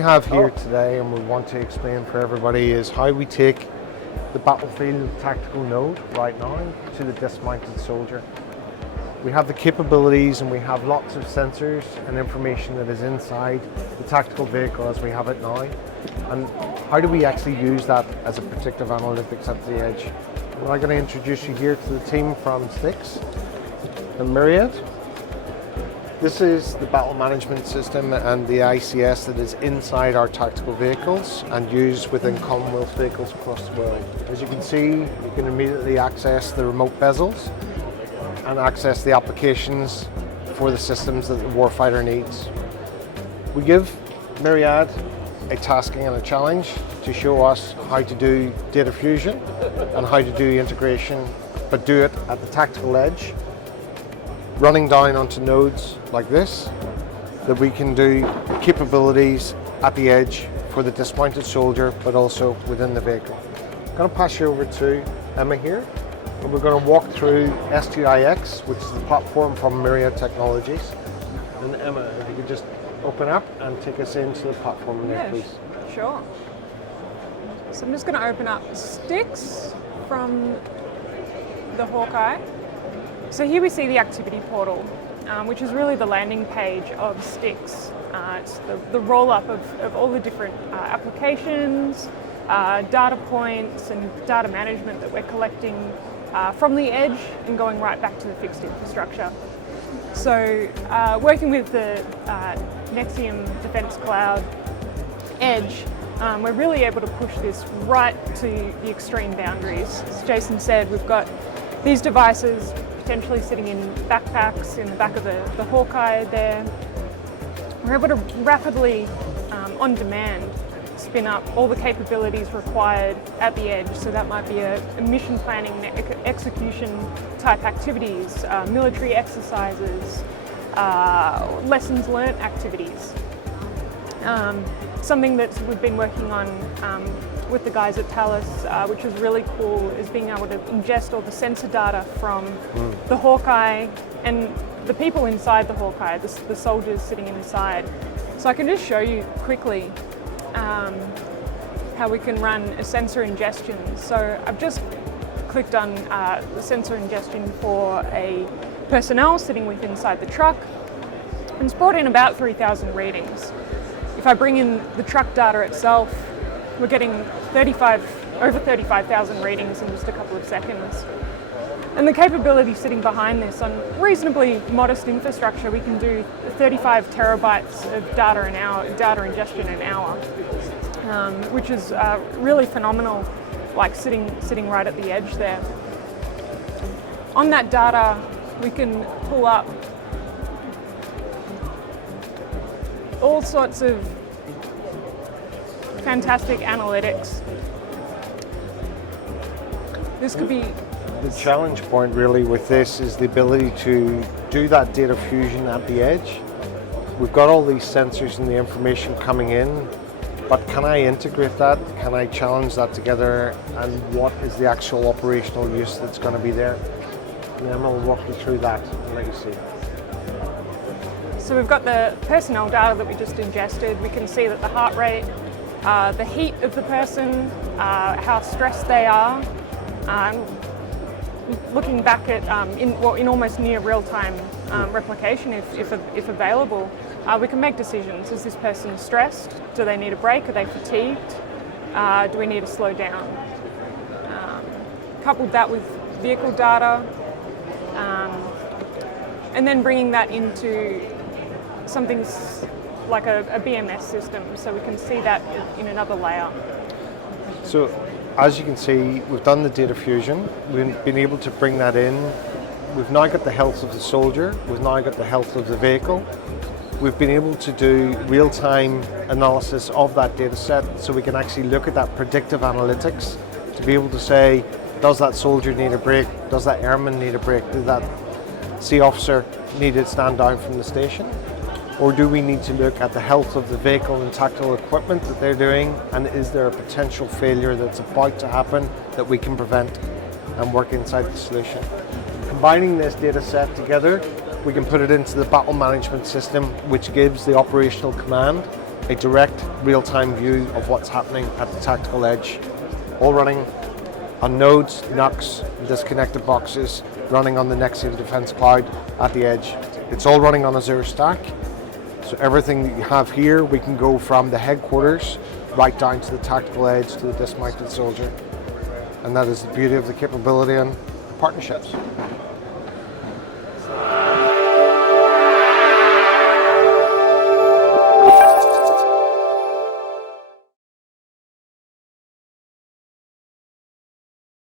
we have here today, and we want to explain for everybody, is how we take the battlefield tactical node right now to the dismounted soldier. We have the capabilities and we have lots of sensors and information that is inside the tactical vehicle as we have it now. And how do we actually use that as a predictive analytics at the edge? I'm going to introduce you here to the team from Thales and Myriad. This is the battle management system and the ICS that is inside our tactical vehicles and used within Commonwealth vehicles across the world. As you can see, you can immediately access the remote bezels and access the applications for the systems that the warfighter needs. We give Myriad a tasking and a challenge to show us how to do data fusion and how to do integration, but do it at the tactical edge, running down onto nodes like this, that we can do capabilities at the edge for the dismounted soldier, but also within the vehicle. I'm going to pass you over to Emma here, and we're going to walk through S2IX, which is the platform from Myriad Technologies. And Emma, if you could just open up and take us into the platform there, please. Sure. So I'm just going to open up Sticks from the Hawkeye. So here we see the activity portal, which is really the landing page of Sticks. It's the roll-up of all the different applications, data points and data management that we're collecting from the edge and going right back to the fixed infrastructure. So working with the Nexium Defense Cloud Edge, we're really able to push this right to the extreme boundaries. As Jason said, we've got these devices potentially sitting in backpacks in the back of the Hawkeye there. We're able to rapidly, on demand, spin up all the capabilities required at the edge. So that might be a mission planning and execution type activities, military exercises, lessons learnt activities. Something that we've been working on with the guys at Thales, which is really cool, is being able to ingest all the sensor data from the Hawkeye and the people inside the Hawkeye, the soldiers sitting inside. So I can just show you quickly how we can run a sensor ingestion. So I've just clicked on the sensor ingestion for a personnel sitting inside the truck, and it's brought in about 3,000 readings. If I bring in the truck data itself, we're getting over 35,000 readings in just a couple of seconds. And the capability sitting behind this, on reasonably modest infrastructure, we can do 35 terabytes of data ingestion an hour, which is really phenomenal, like sitting right at the edge there. On that data, we can pull up all sorts of fantastic analytics. This could be... The challenge point really with this is the ability to do that data fusion at the edge. We've got all these sensors and the information coming in, but can I integrate that? Can I challenge that together? And what is the actual operational use that's going to be there? And then we'll walk you through that and let you see. So we've got the personnel data that we just ingested. We can see that the heart rate, the heat of the person, how stressed they are. Looking back at in almost near real-time replication, if available, we can make decisions. Is this person stressed? Do they need a break? Are they fatigued? Do we need to slow down? Coupled that with vehicle data, and then bringing that into something like a BMS system, so we can see that in another layer. So, as you can see, we've done the data fusion. We've been able to bring that in. We've now got the health of the soldier. We've now got the health of the vehicle. We've been able to do real-time analysis of that data set, so we can actually look at that predictive analytics to be able to say, does that soldier need a break? Does that airman need a break? Did that sea officer need to stand down from the station? Or do we need to look at the health of the vehicle and tactical equipment that they're doing, and is there a potential failure that's about to happen that we can prevent and work inside the solution? Combining this data set together, we can put it into the battle management system, which gives the operational command a direct real-time view of what's happening at the tactical edge, all running on nodes, NUCs, disconnected boxes, running on the Nexium Defense Cloud at the edge. It's all running on Azure Stack. So everything that you have here, we can go from the headquarters right down to the tactical edge to the dismounted soldier. And that is the beauty of the capability and partnerships.